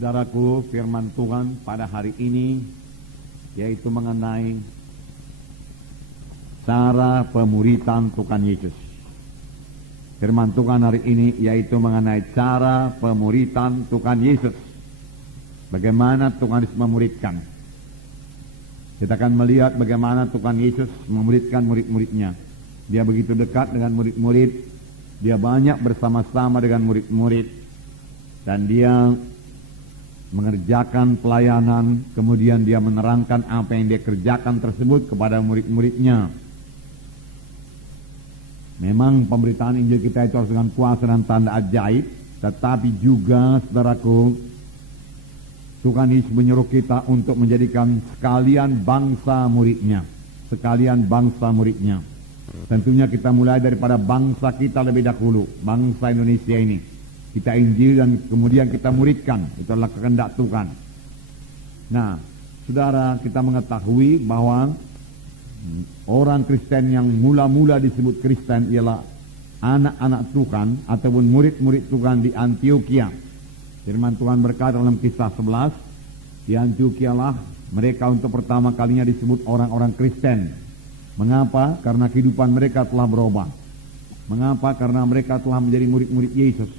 Saudaraku, firman Tuhan pada hari ini yaitu mengenai cara pemuritan Tuhan Yesus. Firman Tuhan hari ini yaitu mengenai cara pemuritan Tuhan Yesus. Bagaimana Tuhan Yesus memuridkan. Kita akan melihat bagaimana Tuhan Yesus memuridkan murid-muridnya. Dia begitu dekat dengan murid-murid. Dia banyak bersama-sama dengan murid-murid. Dan dia mengerjakan pelayanan, kemudian dia menerangkan apa yang dia kerjakan tersebut kepada murid-muridnya. Memang pemberitaan Injil kita itu harus dengan kuasa dan tanda ajaib, tetapi juga, saudaraku, Tuhan Yesus menyuruh kita untuk menjadikan sekalian bangsa muridnya. Sekalian bangsa muridnya. Tentunya kita mulai daripada bangsa kita lebih dahulu, bangsa Indonesia ini. Kita Injil dan kemudian kita muridkan. Itu adalah kehendak Tuhan. Nah, saudara, kita mengetahui bahwa orang Kristen yang mula-mula disebut Kristen ialah anak-anak Tuhan ataupun murid-murid Tuhan di Antioquia. Firman Tuhan berkata dalam Kisah 11, di Antioquia lah mereka untuk pertama kalinya disebut orang-orang Kristen. Mengapa? Karena kehidupan mereka telah berubah. Mengapa? Karena mereka telah menjadi murid-murid Yesus.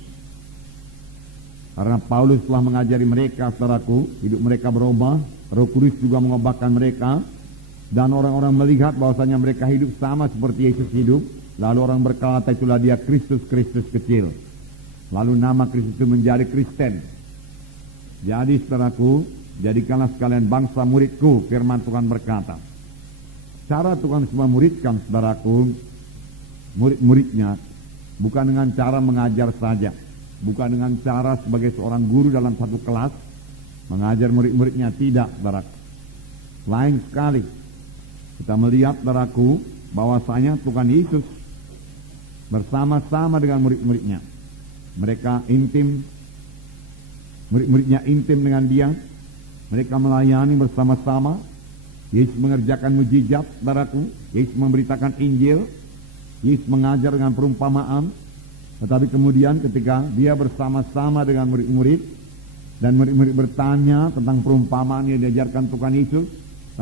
Karena Paulus telah mengajari mereka, saudaraku, hidup mereka berubah, Roh Kudus juga mengubahkan mereka, dan orang-orang melihat bahwasanya mereka hidup sama seperti Yesus hidup, lalu orang berkata itulah dia Kristus kecil. Lalu nama Kristus itu menjadi Kristen. Jadi, saudaraku, jadikanlah sekalian bangsa muridku, firman Tuhan berkata. Cara Tuhan memuridkan, saudaraku, murid-muridnya, bukan dengan cara mengajar saja. Bukan dengan cara sebagai seorang guru dalam satu kelas mengajar murid-muridnya, tidak, saudara. Lain sekali. Kita melihat, saudaraku, bahwasanya Tuhan Yesus bersama-sama dengan murid-muridnya. Mereka intim, murid-muridnya intim dengan dia. Mereka melayani bersama-sama. Yesus mengerjakan mujizat, saudaraku. Yesus memberitakan Injil. Yesus mengajar dengan perumpamaan. Tetapi kemudian ketika dia bersama-sama dengan murid-murid dan murid-murid bertanya tentang perumpamaan yang diajarkan Tuhan Yesus,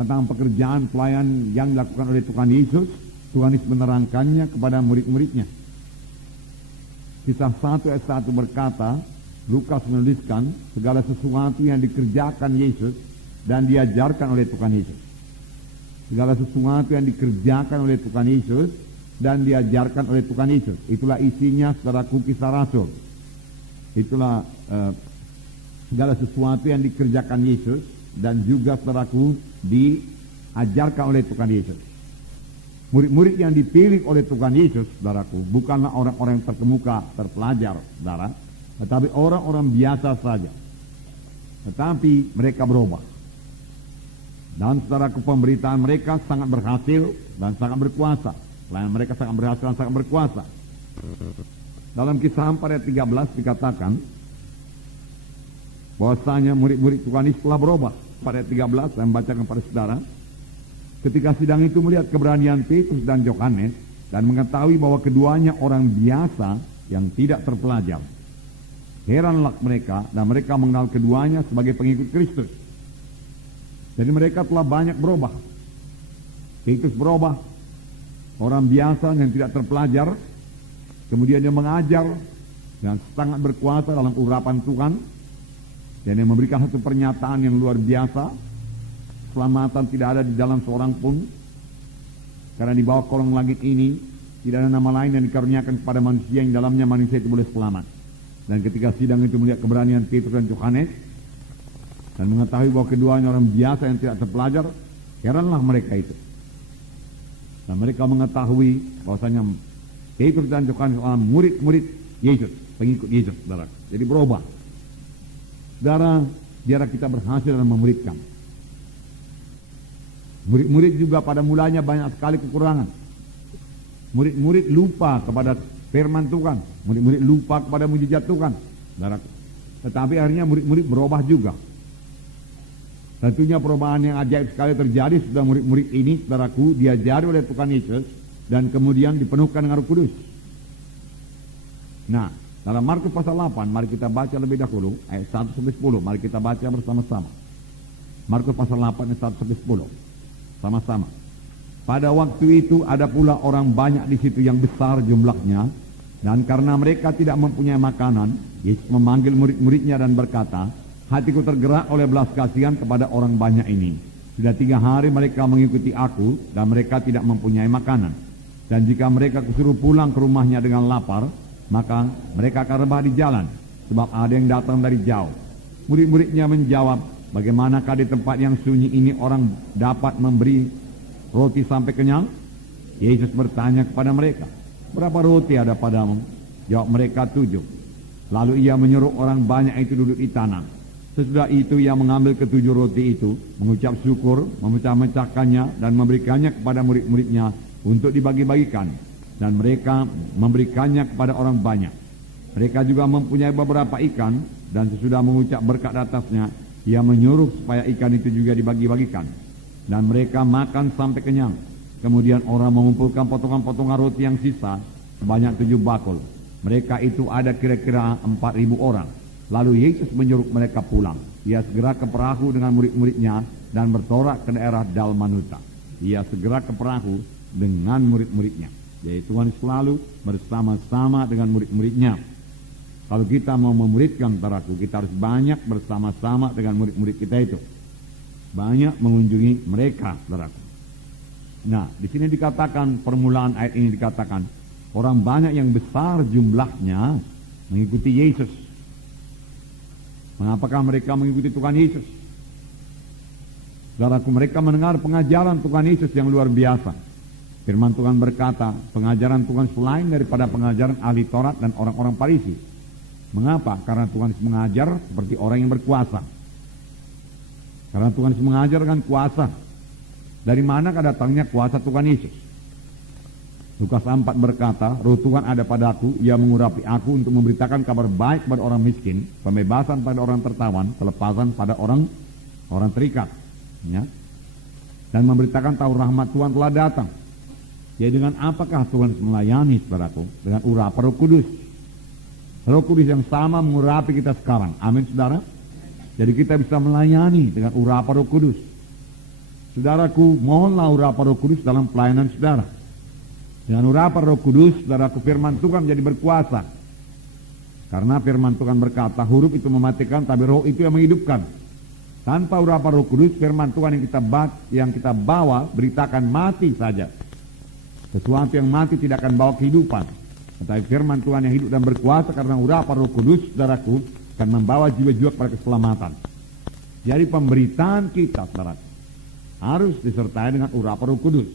tentang pekerjaan pelayan yang dilakukan oleh Tuhan Yesus, Tuhan Yesus menerangkannya kepada murid-muridnya. Kisah 1 ayat 1 berkata, Lukas menuliskan segala sesuatu yang dikerjakan Yesus dan diajarkan oleh Tuhan Yesus. Segala sesuatu yang dikerjakan oleh Tuhan Yesus dan diajarkan oleh Tuhan Yesus. Itulah isinya, saudaraku, Kisah Rasul. Itulah segala sesuatu yang dikerjakan Yesus dan juga, saudaraku, diajarkan oleh Tuhan Yesus. Murid-murid yang dipilih oleh Tuhan Yesus, saudaraku, bukanlah orang-orang yang terkemuka, terpelajar, saudara, tetapi orang-orang biasa saja. Tetapi mereka berubah. Dan, saudaraku, pemberitaan mereka sangat berhasil dan sangat berkuasa. Pelayanan mereka sangat berhasil dan sangat berkuasa. Dalam Kisah 4 ayat 13 dikatakan bahwasanya murid-murid Tuhan Yesus telah berubah. Pada ayat 13 saya membacakan kepada saudara. Ketika sidang itu melihat keberanian Petrus dan Yohanes dan mengetahui bahwa keduanya orang biasa yang tidak terpelajar, heranlah mereka dan mereka mengenal keduanya sebagai pengikut Kristus. Jadi mereka telah banyak berubah. Petrus berubah, orang biasa yang tidak terpelajar, kemudian dia mengajar dan sangat berkuasa dalam urapan Tuhan, dan dia memberikan satu pernyataan yang luar biasa. Keselamatan tidak ada di dalam seorang pun, karena di bawah kolong langit ini tidak ada nama lain yang dikaruniakan kepada manusia yang dalamnya manusia itu boleh selamat. Dan ketika sidang itu melihat keberanian Petrus dan Yohanes dan mengetahui bahwa keduanya orang biasa yang tidak terpelajar, heranlah mereka itu. Dan mereka mengetahui bahwasanya Petrus dan Yohanes adalah murid-murid Yesus, pengikut Yesus, saudara. Jadi berubah. Saudara, biar kita berhasil dalam memuridkan. Murid-murid juga pada mulanya banyak sekali kekurangan. Murid-murid lupa kepada firman Tuhan. Murid-murid lupa kepada mujizat Tuhan, saudara. Tetapi akhirnya murid-murid berubah juga. Tentunya perubahan yang ajaib sekali terjadi sudah murid-murid ini, saudaraku, diajari oleh Tuhan Yesus dan kemudian dipenuhkan dengan Roh Kudus. Nah, Dalam Markus pasal 8, mari kita baca lebih dahulu, ayat 1 sampai 10. Mari kita baca bersama-sama. Markus pasal 8, ayat 1 sampai 10. Sama-sama. Pada waktu itu ada pula orang banyak di situ yang besar jumlahnya, dan karena mereka tidak mempunyai makanan, Yesus memanggil murid-muridnya dan berkata, hatiku tergerak oleh belas kasihan kepada orang banyak ini. Sudah 3 hari mereka mengikuti aku, dan mereka tidak mempunyai makanan. Dan jika mereka kusuruh pulang ke rumahnya dengan lapar, maka mereka akan rebah di jalan, sebab ada yang datang dari jauh. Murid-muridnya menjawab, bagaimanakah di tempat yang sunyi ini orang dapat memberi roti sampai kenyang? Yesus bertanya kepada mereka, berapa roti ada padamu? Jawab mereka, 7. Lalu ia menyuruh orang banyak itu duduk di tanah. Sesudah itu ia mengambil ke-7 roti itu, mengucap syukur, memecah-mecahkannya dan memberikannya kepada murid-muridnya untuk dibagi-bagikan. Dan mereka memberikannya kepada orang banyak. Mereka juga mempunyai beberapa ikan, dan sesudah mengucap berkat atasnya, ia menyuruh supaya ikan itu juga dibagi-bagikan. Dan mereka makan sampai kenyang. Kemudian orang mengumpulkan potongan-potongan roti yang sisa, sebanyak 7 bakul. Mereka itu ada kira-kira 4.000 orang. Lalu Yesus menyuruh mereka pulang. Ia segera ke perahu dengan murid-muridnya dan bertolak ke daerah Dalmanuta. Ia segera ke perahu dengan murid-muridnya. Jadi Tuhan selalu bersama-sama dengan murid-muridnya. Kalau kita mau memuridkan saudaraku, kita harus banyak bersama-sama dengan murid-murid kita itu. Banyak mengunjungi mereka, saudaraku. Nah, di sini dikatakan, permulaan ayat ini dikatakan, orang banyak yang besar jumlahnya mengikuti Yesus. Mengapakah mereka mengikuti Tuhan Yesus? Saudaraku, mereka mendengar pengajaran Tuhan Yesus yang luar biasa. Firman Tuhan berkata, pengajaran Tuhan selain daripada pengajaran ahli Taurat dan orang-orang Farisi. Mengapa? Karena Tuhan mengajar seperti orang yang berkuasa. Karena Tuhan mengajar dengan kuasa. Dari manakah datangnya kuasa Tuhan Yesus? Lukas 4 berkata, roh Tuhan ada padaku, ia mengurapi aku untuk memberitakan kabar baik pada orang miskin, pembebasan pada orang tertawan, pelepasan pada orang terikat. Ya. Dan memberitakan tahu rahmat Tuhan telah datang. Jadi dengan apakah Tuhan melayani, saudaraku? Dengan urapan Roh Kudus. Roh Kudus yang sama mengurapi kita sekarang. Amin, saudara. Jadi kita bisa melayani dengan urapan Roh Kudus. Saudaraku, mohonlah urapan Roh Kudus dalam pelayanan saudara. Dengan urapan Roh Kudus, saudaraku, firman Tuhan menjadi berkuasa. Karena firman Tuhan berkata, huruf itu mematikan, tapi roh itu yang menghidupkan. Tanpa urapan Roh Kudus, firman Tuhan yang kita bawa beritakan mati saja. Sesuatu yang mati tidak akan bawa kehidupan. Tetapi firman Tuhan yang hidup dan berkuasa karena urapan Roh Kudus, saudaraku, akan membawa jiwa-jiwa kepada keselamatan. Jadi pemberitaan kita, saudara, harus disertai dengan urapan Roh Kudus.